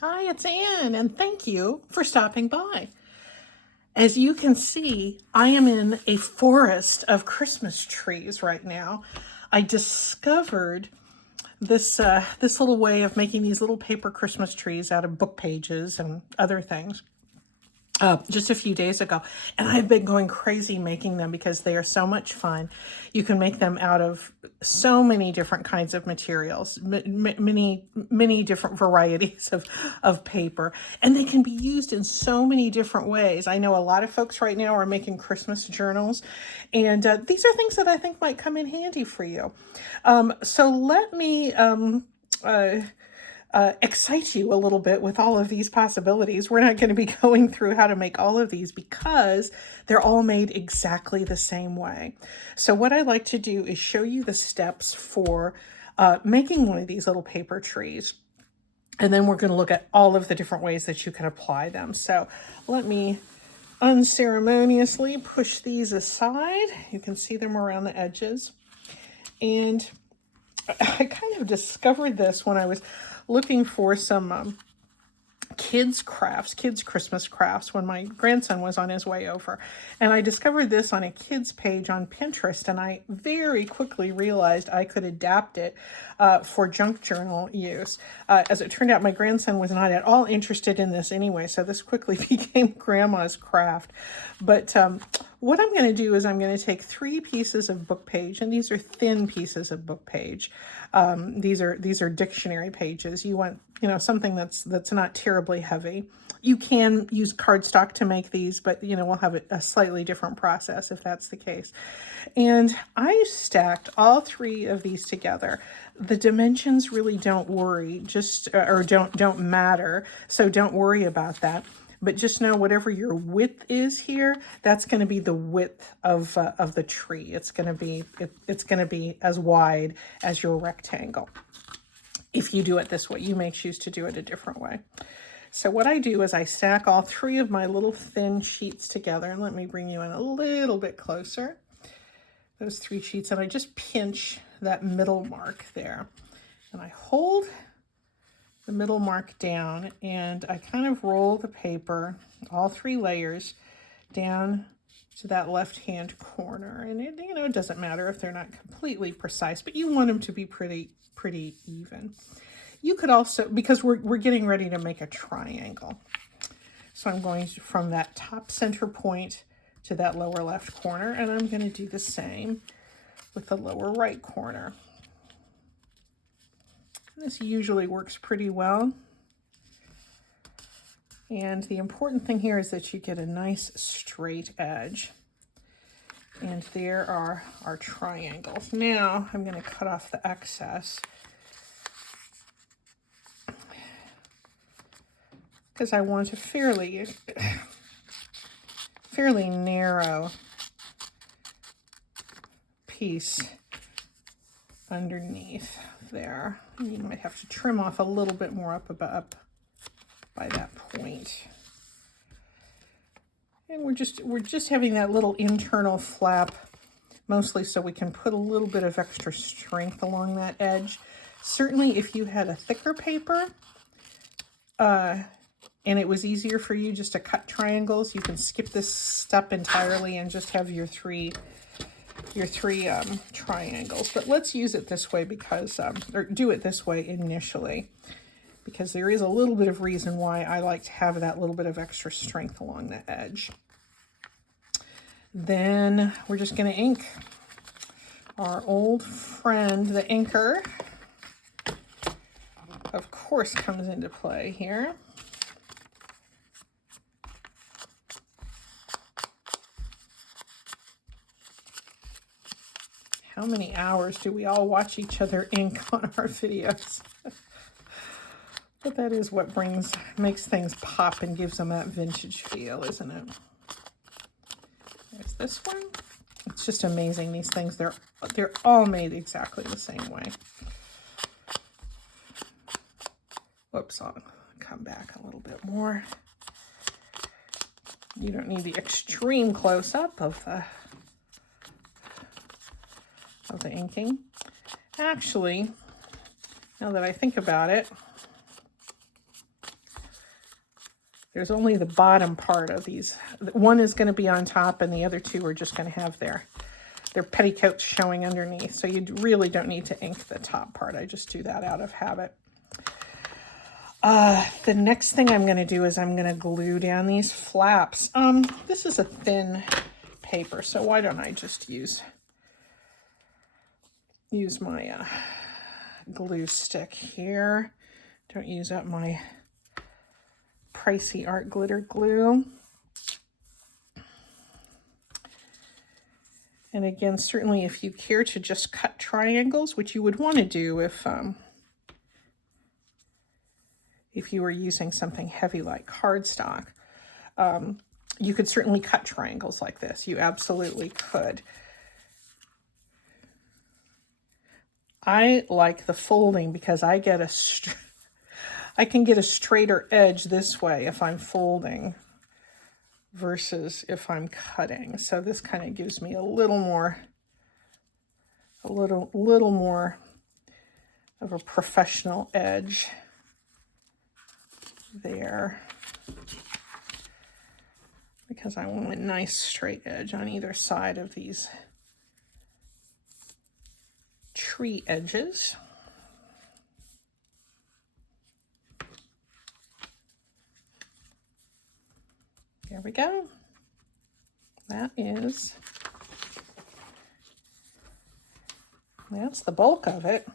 Hi, it's Anne, and thank you for stopping by. As you can see, I am in a forest of Christmas trees right now. I discovered this little way of making these little paper Christmas trees out of book pages and other things just a few days ago, and I've been going crazy making them because they are so much fun. You can make them out of so many different kinds of materials, many different varieties of paper, and they can be used in so many different ways. I know a lot of folks right now are making Christmas journals, and these are things that I think might come in handy for you. So let me excite you a little bit with all of these possibilities. We're not going to be going through how to make all of these because they're all made exactly the same way. So what I like to do is show you the steps for making one of these little paper trees. And then we're going to look at all of the different ways that you can apply them. So let me unceremoniously push these aside. You can see them around the edges. And I kind of discovered this when I was looking for some kids Christmas crafts when my grandson was on his way over. And I discovered this on a kids page on Pinterest, and I very quickly realized I could adapt it for junk journal use. As it turned out, my grandson was not at all interested in this anyway, so this quickly became grandma's craft. But what I'm going to do is I'm going to take 3 pieces of book page, and these are thin pieces of book page. These are dictionary pages. You want, something that's not terribly heavy. You can use cardstock to make these, but we'll have a slightly different process if that's the case. And I stacked all 3 of these together. The dimensions really don't worry, or don't matter, so don't worry about that. But just know whatever your width is here, that's going to be the width of the tree. It's going to be as wide as your rectangle. If you do it this way, you may choose to do it a different way. So what I do is I stack all 3 of my little thin sheets together, and let me bring you in a little bit closer. Those 3 sheets, and I just pinch that middle mark there, and I hold the middle mark down, and I kind of roll the paper, all 3 layers, down to that left-hand corner. And it doesn't matter if they're not completely precise, but you want them to be pretty even. You could also, because we're getting ready to make a triangle, so I'm going from that top center point to that lower left corner, and I'm going to do the same with the lower right corner. This usually works pretty well. And the important thing here is that you get a nice straight edge. And there are our triangles. Now I'm going to cut off the excess, because I want a fairly narrow piece underneath there. You might have to trim off a little bit more up by that point. And we're just having that little internal flap, mostly so we can put a little bit of extra strength along that edge. Certainly if you had a thicker paper, and it was easier for you just to cut triangles, you can skip this step entirely and just have your three triangles. But let's use it this way because, or do it this way initially, because there is a little bit of reason why I like to have that little bit of extra strength along the edge. Then we're just going to ink. Our old friend, the inker, of course, comes into play here. How many hours do we all watch each other ink on our videos? But that is what makes things pop and gives them that vintage feel, isn't it? There's this one. It's just amazing, these things. They're all made exactly the same way. Whoops, I'll come back a little bit more. You don't need the extreme close-up of the inking. Actually, now that I think about it, There's only the bottom part of these. One is going to be on top and the other two are just going to have their petticoats showing underneath. So you really don't need to ink the top part. I just do that out of habit. The next thing I'm going to do is I'm going to glue down these flaps. This is a thin paper, so why don't I just use my glue stick here. Don't use up my pricey art glitter glue. And again, certainly if you care to just cut triangles, which you would want to do if you were using something heavy like cardstock, you could certainly cut triangles like this. You absolutely could. I like the folding because I can get a straighter edge this way if I'm folding versus if I'm cutting. So this kind of gives me a little more of a professional edge there, because I want a nice straight edge on either side of these tree edges. There we go. That's the bulk of it.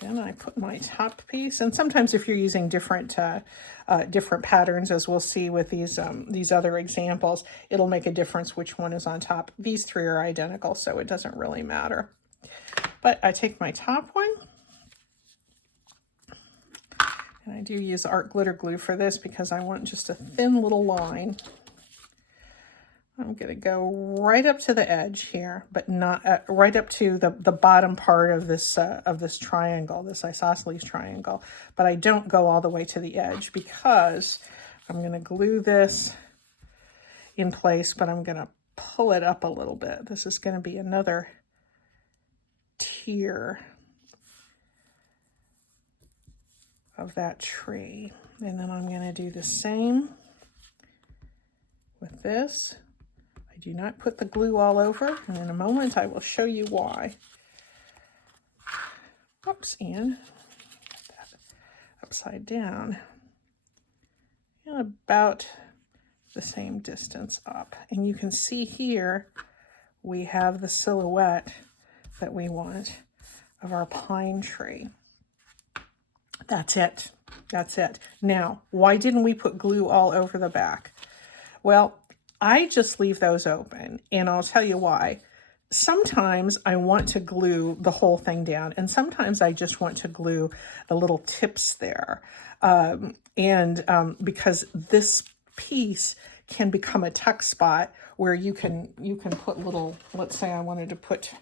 Then I put my top piece, and sometimes if you're using different patterns, as we'll see with these other examples, it'll make a difference which one is on top. These three are identical, so it doesn't really matter. But I take my top one, and I do use art glitter glue for this because I want just a thin little line. I'm going to go right up to the edge here, but not right up to the bottom part of this triangle, this isosceles triangle. But I don't go all the way to the edge because I'm going to glue this in place, but I'm going to pull it up a little bit. This is going to be another tier of that tree. And then I'm going to do the same with this. I do not put the glue all over, and in a moment I will show you why. Oops, and put that upside down. And about the same distance up. And you can see here we have the silhouette that we want of our pine tree. That's it. That's it. Now, why didn't we put glue all over the back? Well, I just leave those open, and I'll tell you why. Sometimes I want to glue the whole thing down, and sometimes I just want to glue the little tips there. Because this piece can become a tuck spot where you can put little, let's say I wanted to put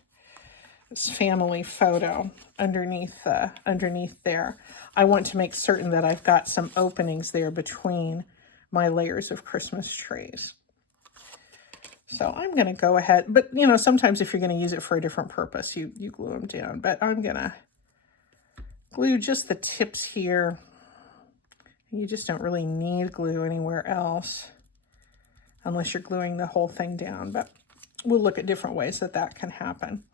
this family photo underneath there. I want to make certain that I've got some openings there between my layers of Christmas trees. So I'm going to go ahead, but you know, sometimes if you're going to use it for a different purpose, you glue them down. But I'm going to glue just the tips here. You just don't really need glue anywhere else unless you're gluing the whole thing down. But we'll look at different ways that can happen.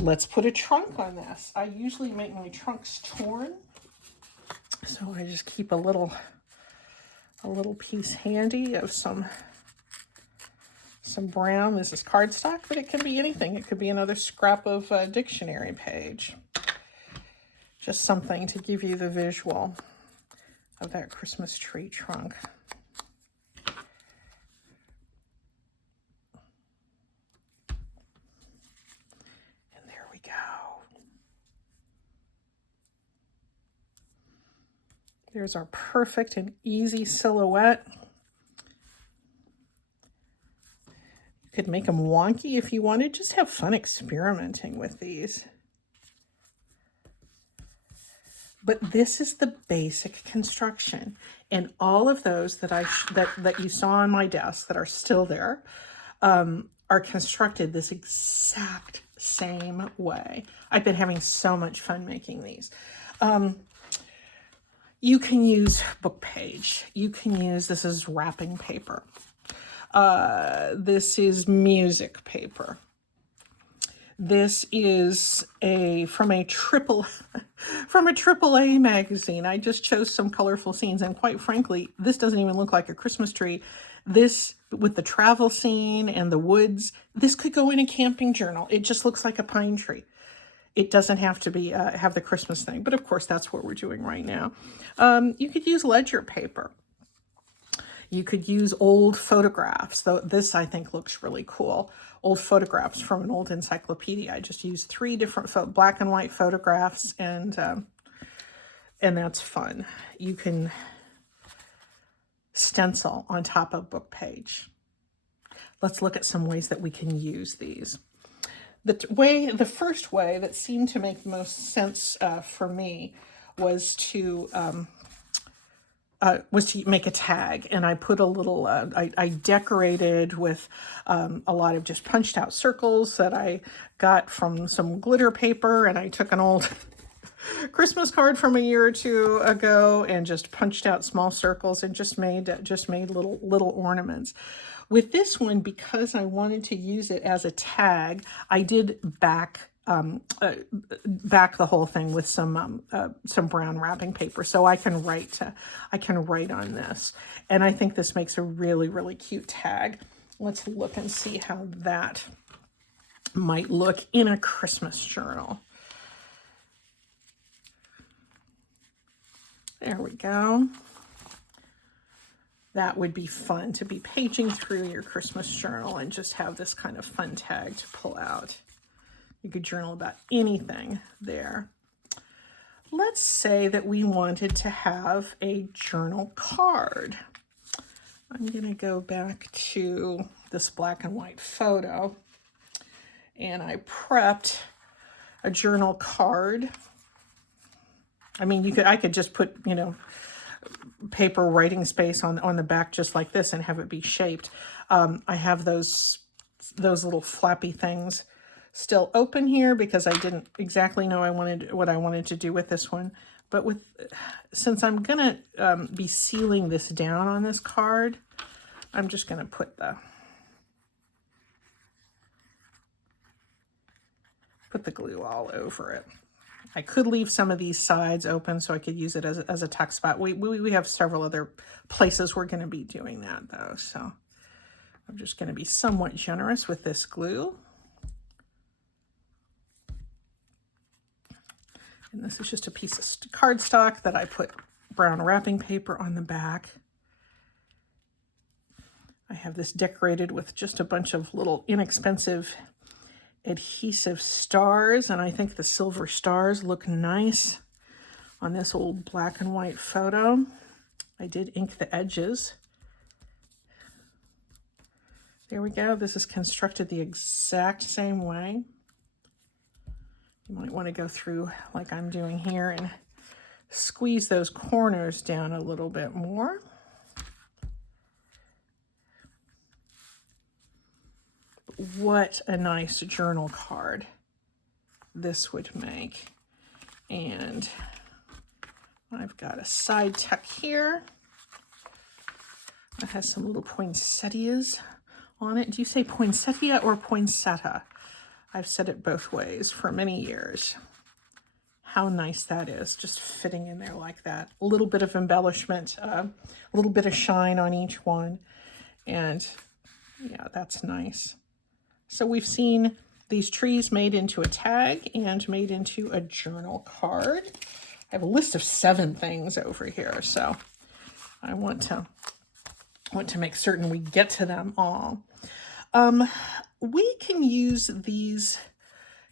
Let's put a trunk on this. I usually make my trunks torn, so I just keep a little piece handy of some brown. This is cardstock, but it can be anything. It could be another scrap of dictionary page. Just something to give you the visual of that Christmas tree trunk. And there we go. There's our perfect and easy silhouette. You could make them wonky if you wanted. Just have fun experimenting with these. But this is the basic construction, and all of those that you saw on my desk that are still there are constructed this exact same way. I've been having so much fun making these. You can use book page. You can use, this is wrapping paper. This is music paper. This is from a AAA magazine. I just chose some colorful scenes, and quite frankly, this doesn't even look like a Christmas tree. This, with the travel scene and the woods, this could go in a camping journal. It just looks like a pine tree. It doesn't have to be have the Christmas thing, but of course that's what we're doing right now. You could use ledger paper. You could use old photographs, though this I think looks really cool. Old photographs from an old encyclopedia. I just used 3 different black and white photographs, and that's fun. You can stencil on top of book page. Let's look at some ways that we can use these. The first way that seemed to make the most sense for me was to make a tag, and I put a little, I decorated with a lot of just punched out circles that I got from some glitter paper, and I took an old Christmas card from a year or 2 ago and just punched out small circles and just made little ornaments. With this one, because I wanted to use it as a tag, I did back the whole thing with some brown wrapping paper, so I can write on this, and I think this makes a really, really cute tag. Let's look and see how that might look in a Christmas journal. There we go. That would be fun, to be paging through your Christmas journal and just have this kind of fun tag to pull out. You could journal about anything there. Let's say that we wanted to have a journal card. I'm going to go back to this black and white photo, and I prepped a journal card. I mean, I could just put, paper writing space on the back just like this and have it be shaped. I have those little flappy things still open here because I didn't exactly know what I wanted to do with this one. But since I'm gonna be sealing this down on this card, I'm just gonna put the glue all over it. I could leave some of these sides open so I could use it as a tuck spot. We have several other places we're going to be doing that, though. So I'm just going to be somewhat generous with this glue. And this is just a piece of cardstock that I put brown wrapping paper on the back. I have this decorated with just a bunch of little inexpensive adhesive stars, and I think the silver stars look nice on this old black and white photo. I did ink the edges. There we go. This is constructed the exact same way. You might want to go through like I'm doing here and squeeze those corners down a little bit more. What a nice journal card this would make. And I've got a side tuck here that has some little poinsettias on it. Do you say poinsettia or poinsettia? I've said it both ways for many years. How nice that is, just fitting in there like that. A little bit of embellishment, a little bit of shine on each one. And yeah, that's nice. So we've seen these trees made into a tag and made into a journal card. I have a list of 7 things over here, so I want to make certain we get to them all. We can use these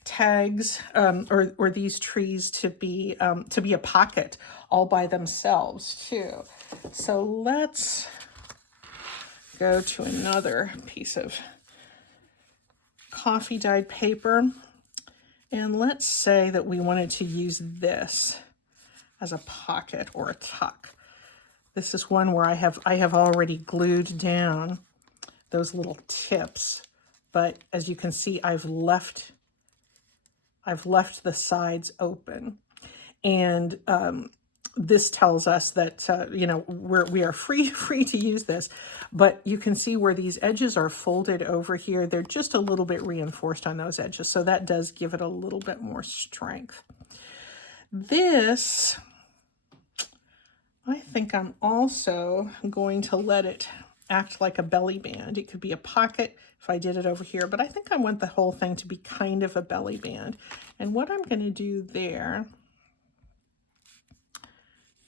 tags or these trees to be a pocket all by themselves too. So let's go to another piece of coffee dyed paper, and let's say that we wanted to use this as a pocket or a tuck. This is one where I have already glued down those little tips, but as you can see, I've left the sides open, and this tells us that, you know, we are free to use this, but you can see where these edges are folded over here. They're just a little bit reinforced on those edges. So that does give it a little bit more strength. This, I think I'm also going to let it act like a belly band. It could be a pocket if I did it over here, but I think I want the whole thing to be kind of a belly band. And what I'm going to do there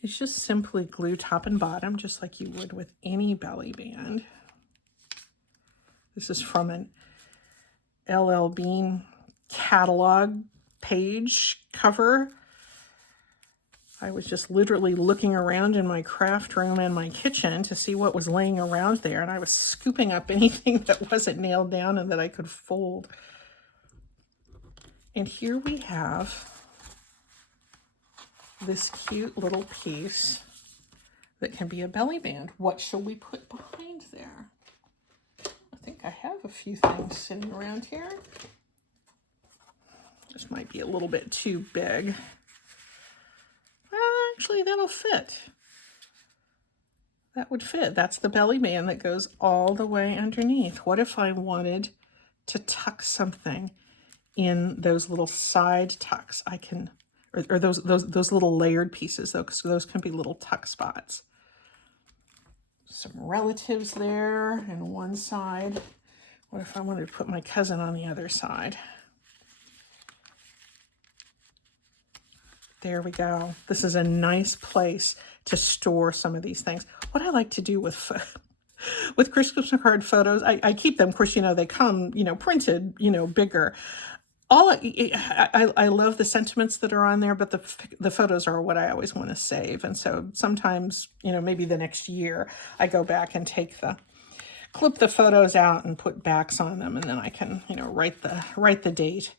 is just simply glue top and bottom, just like you would with any belly band. This is from an LL Bean catalog page cover. I was just literally looking around in my craft room and my kitchen to see what was laying around there, and I was scooping up anything that wasn't nailed down and that I could fold. And here we have this cute little piece that can be a belly band. What shall we put behind there? I think I have a few things sitting around here. This might be a little bit too big. Actually, that'll fit. That would fit. That's the belly band that goes all the way underneath. What if I wanted to tuck something in those little side tucks? I can, or those little layered pieces, though, because those can be little tuck spots. Some relatives there on one side. What if I wanted to put my cousin on the other side? There we go. This is a nice place to store some of these things. What I like to do with Christmas card photos, I keep them. Of course, you know, they come, you know, printed, you know, bigger. I love the sentiments that are on there, but the photos are what I always want to save. And so sometimes, you know, maybe the next year I go back and clip the photos out and put backs on them, and then I can, you know, write the date.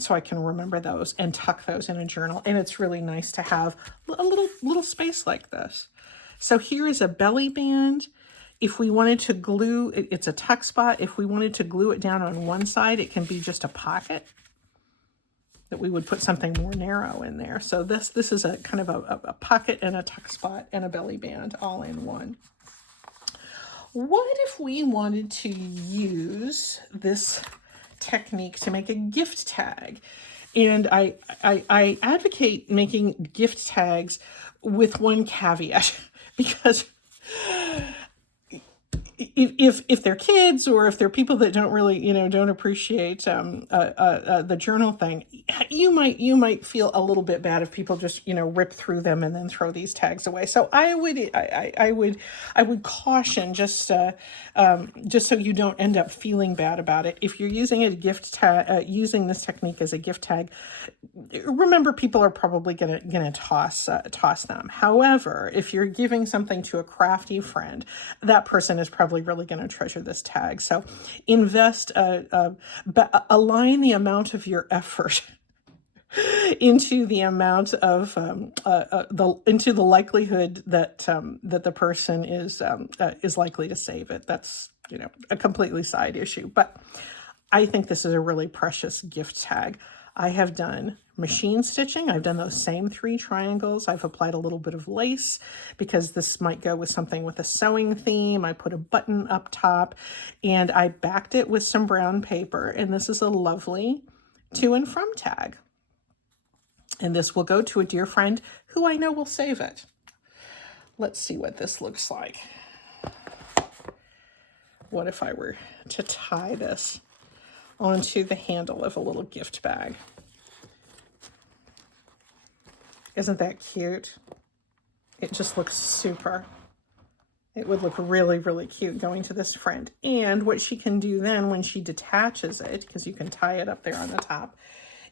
So I can remember those and tuck those in a journal. And it's really nice to have a little space like this. So here is a belly band. If we wanted to glue, it's a tuck spot. If we wanted to glue it down on one side, it can be just a pocket that we would put something more narrow in there. So this is a kind of a pocket and a tuck spot and a belly band all in one. What if we wanted to use this technique to make a gift tag? And I advocate making gift tags with one caveat, because if they're kids, or if they're people that don't really, you know, don't appreciate the journal thing, you might feel a little bit bad if people just, you know, rip through them and then throw these tags away. So I would caution, just so you don't end up feeling bad about it. If you're using a gift tag, using this technique as a gift tag, remember, people are probably gonna toss them. However, if you're giving something to a crafty friend, that person is probably really going to treasure this tag. So invest, align the amount of your effort into the amount of into the likelihood that that the person is likely to save it. That's, you know, a completely side issue, but I think this is a really precious gift tag. I have done machine stitching. I've done those same 3 triangles. I've applied a little bit of lace because this might go with something with a sewing theme. I put a button up top and I backed it with some brown paper. And this is a lovely to and from tag. And this will go to a dear friend who I know will save it. Let's see what this looks like. What if I were to tie this onto the handle of a little gift bag? Isn't that cute? It just looks super. It would look really, really cute going to this friend. And what she can do then when she detaches it, because you can tie it up there on the top,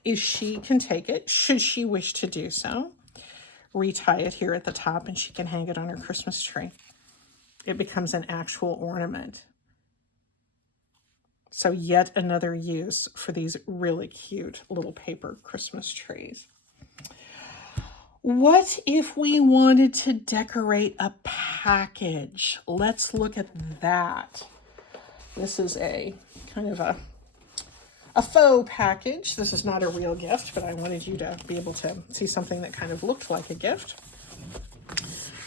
is she can take it, should she wish to do so, retie it here at the top, and she can hang it on her Christmas tree. It becomes an actual ornament. So yet another use for these really cute little paper Christmas trees. What if we wanted to decorate a package? Let's look at that. This is a kind of a a faux package. This is not a real gift, but I wanted you to be able to see something that kind of looked like a gift.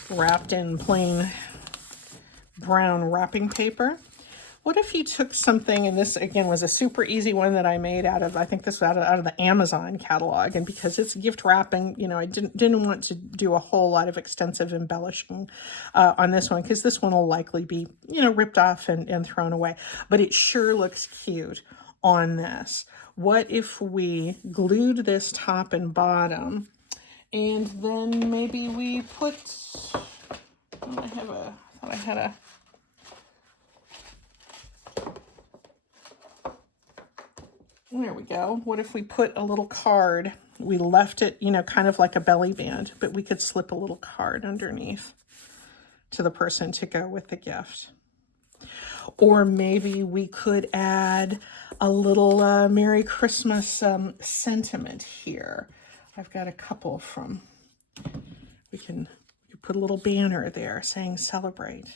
Wrapped in plain brown wrapping paper. What if you took something, and this again was a super easy one that I made out of, I think this was out of the Amazon catalog, and because it's gift wrapping, you know, I didn't want to do a whole lot of extensive embellishing on this one, because this one will likely be, you know, ripped off and thrown away, but it sure looks cute on this. What if we glued this top and bottom, and then maybe we put, I thought I had a, there we go. What if we put a little card? We left it, you know, kind of like a belly band, but we could slip a little card underneath to the person to go with the gift. Or maybe we could add a little Merry Christmas sentiment here. I've got a couple from, we can put a little banner there saying celebrate.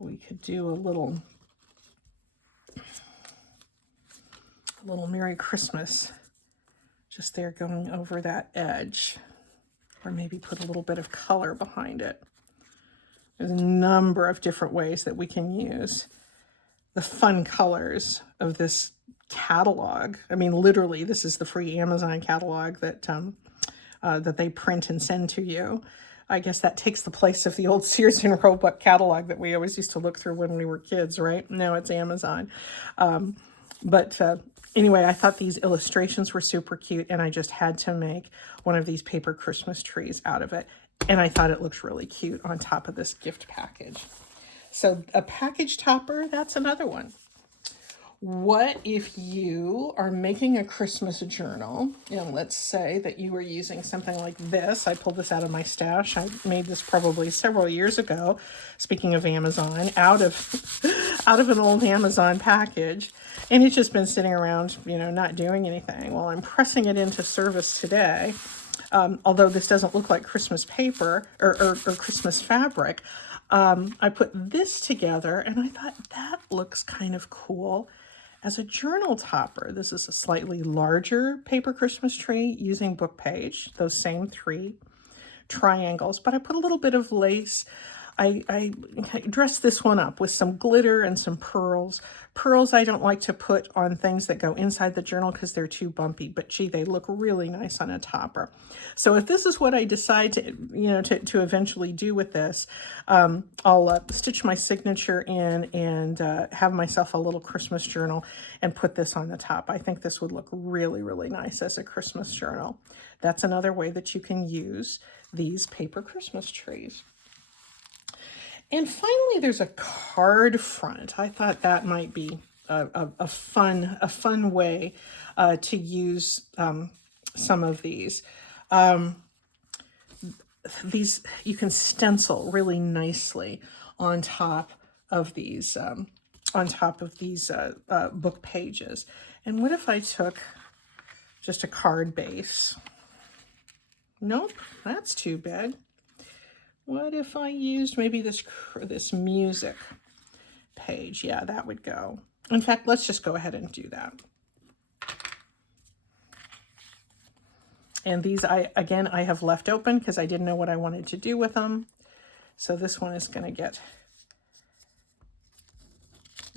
We could do a little Merry Christmas just there going over that edge, or maybe put a little bit of color behind it. There's a number of different ways that we can use the fun colors of this catalog. I mean, literally, this is the free Amazon catalog that that they print and send to you. I guess that takes the place of the old Sears and Roebuck catalog that we always used to look through when we were kids, right? Now it's Amazon. Anyway, I thought these illustrations were super cute, and I just had to make one of these paper Christmas trees out of it. And I thought it looked really cute on top of this gift package. So a package topper, that's another one. What if you are making a Christmas journal, and let's say that you were using something like this. I pulled this out of my stash. I made this probably several years ago, speaking of Amazon, out of an old Amazon package. And it's just been sitting around, you know, not doing anything. Well, I'm pressing it into service today. Although this doesn't look like Christmas paper or Christmas fabric, I put this together and I thought that looks kind of cool as a journal topper. This is a slightly larger paper Christmas tree using book page, those same 3 triangles, but I put a little bit of lace. I dressed this one up with some glitter and some pearls. Pearls I don't like to put on things that go inside the journal because they're too bumpy, but gee, they look really nice on a topper. So if this is what I decide to, you know, to eventually do with this, I'll stitch my signature in and have myself a little Christmas journal and put this on the top. I think this would look really, really nice as a Christmas journal. That's another way that you can use these paper Christmas trees. And finally, there's a card front. I thought that might be a fun way to use some of these. These you can stencil really nicely on top of these book pages. And what if I took just a card base? Nope, that's too big. What if I used maybe this music page? Yeah, that would go. In fact, let's just go ahead and do that. And these, I have left open because I didn't know what I wanted to do with them. So this one is going to get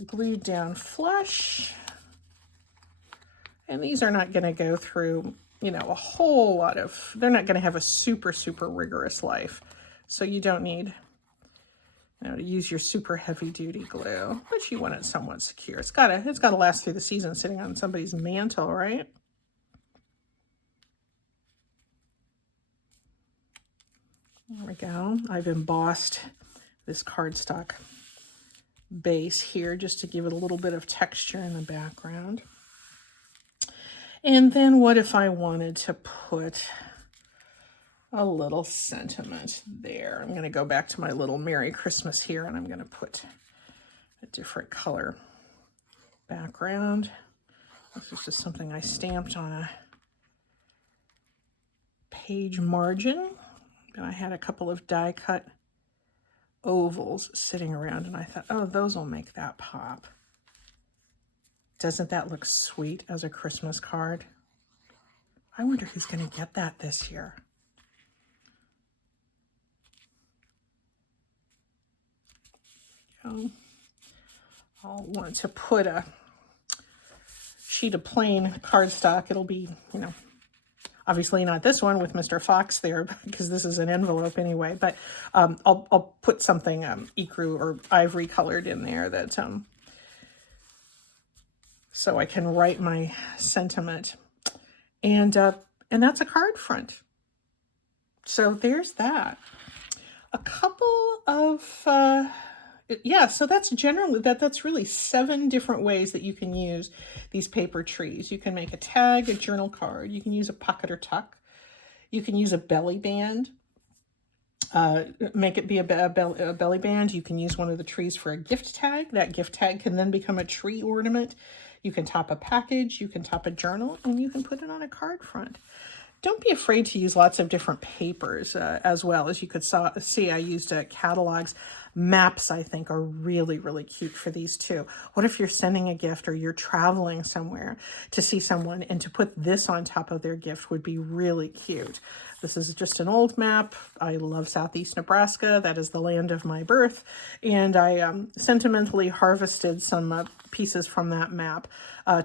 glued down flush. And these are not going to go through, you know, a whole lot of, they're not going to have a super, super rigorous life. So you don't need, you know, to use your super heavy duty glue, but you want it somewhat secure. It's gotta last through the season sitting on somebody's mantle, right? There we go. I've embossed this cardstock base here just to give it a little bit of texture in the background. And then what if I wanted to put a little sentiment there? I'm going to go back to my little Merry Christmas here, and I'm going to put a different color background. This is just something I stamped on a page margin. And I had a couple of die cut ovals sitting around, and I thought, oh, those will make that pop. Doesn't that look sweet as a Christmas card? I wonder who's going to get that this year. I'll want to put a sheet of plain cardstock. It'll be, obviously not this one with Mr. Fox there because this is an envelope anyway, but I'll put something ecru or ivory colored in there that so I can write my sentiment. And that's a card front. So there's that. A couple of yeah, so that's generally that's really 7 different ways that you can use these paper trees. You can make a tag, a journal card. You can use a pocket or tuck. You can use a belly band. Make it be a belly band. You can use one of the trees for a gift tag. That gift tag can then become a tree ornament. You can top a package, you can top a journal, and you can put it on a card front. Don't be afraid to use lots of different papers as well. As you could see, I used catalogs. Maps, I think, are really, really cute for these too. What if you're sending a gift or you're traveling somewhere to see someone, and to put this on top of their gift would be really cute. This is just an old map. I love Southeast Nebraska. That is the land of my birth. And I sentimentally harvested some pieces from that map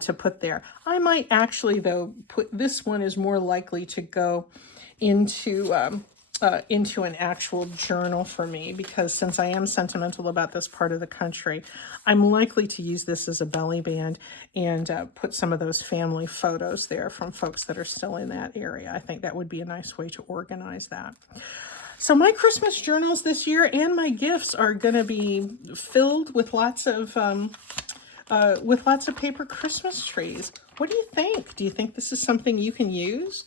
to put there. I might actually, though, put this one is more likely to go into an actual journal for me, because since I am sentimental about this part of the country, I'm likely to use this as a belly band and put some of those family photos there from folks that are still in that area. I think that would be a nice way to organize that. So my Christmas journals this year and my gifts are going to be filled with lots of paper Christmas trees. What do you think? Do you think this is something you can use?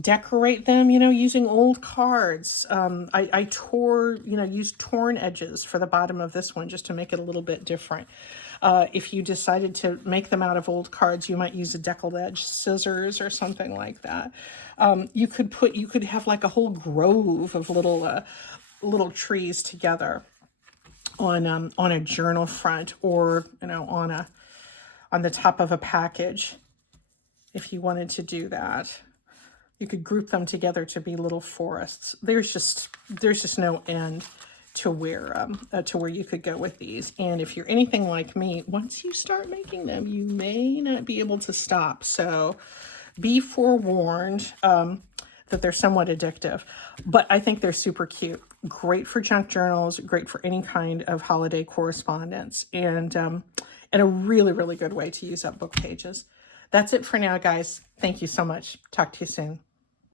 Decorate them, using old cards. I tore, used torn edges for the bottom of this one just to make it a little bit different. If you decided to make them out of old cards, you might use a deckled edge scissors or something like that. You could have like a whole grove of little trees together on a journal front, or on the top of a package. If you wanted to do that, you could group them together to be little forests. There's just no end to where you could go with these. And if you're anything like me, once you start making them, you may not be able to stop. So be forewarned that they're somewhat addictive. But I think they're super cute. Great for junk journals, great for any kind of holiday correspondence, and a really, really good way to use up book pages. That's it for now, guys. Thank you so much. Talk to you soon.